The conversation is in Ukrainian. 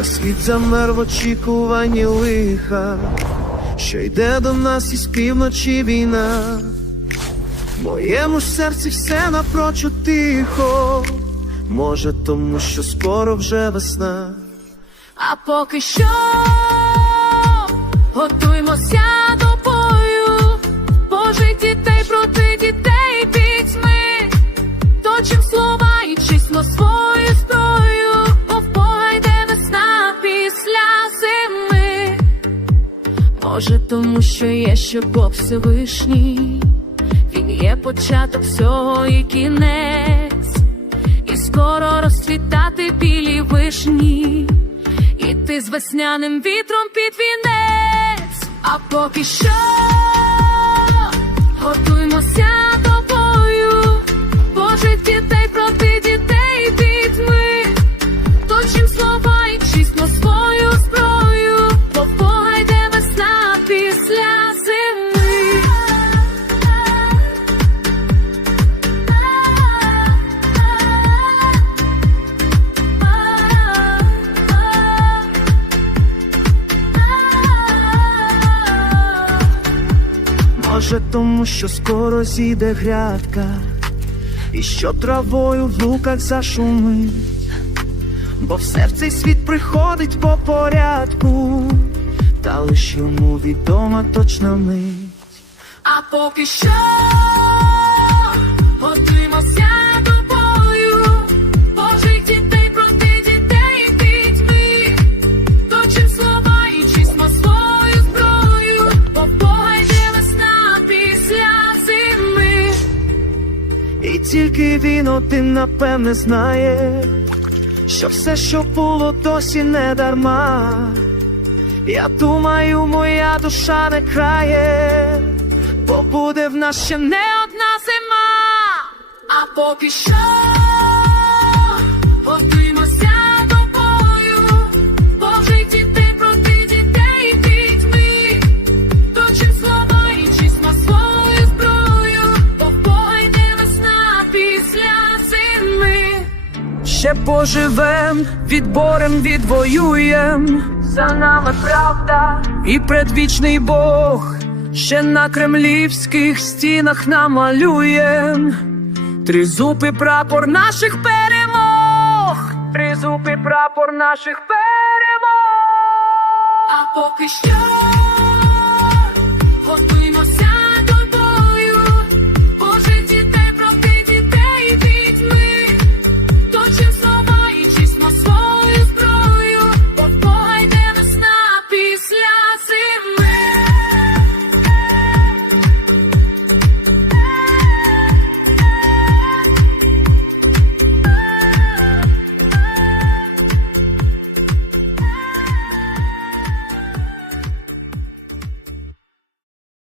та світ замер в очікуванні лиха, що йде до нас із півночі війна. Моєму ж серці все напрочуд тихо, може, тому що скоро вже весна. А поки що Може, тому що є ще Бог Всевишній, він є початок всього і кінець, і скоро розцвітати білі вишні. І ти з весняним вітром під вінець, а поки що Може, тому що скоро зійде грядка, і що травою в луках зашумить, бо все в цей світ приходить по порядку, та лиш йому відома точна мить. А поки що тільки він один напевне знає, що все, що було, досі не дарма. Я думаю, моя душа не крає, бо буде в нас ще не одна зима, а поки що ще поживем, відборем відвоюєм. За нами правда і предвічний Бог, ще на кремлівських стінах намалюєм. Тризупи прапор наших перемог, тризупи прапор наших перемог. А поки що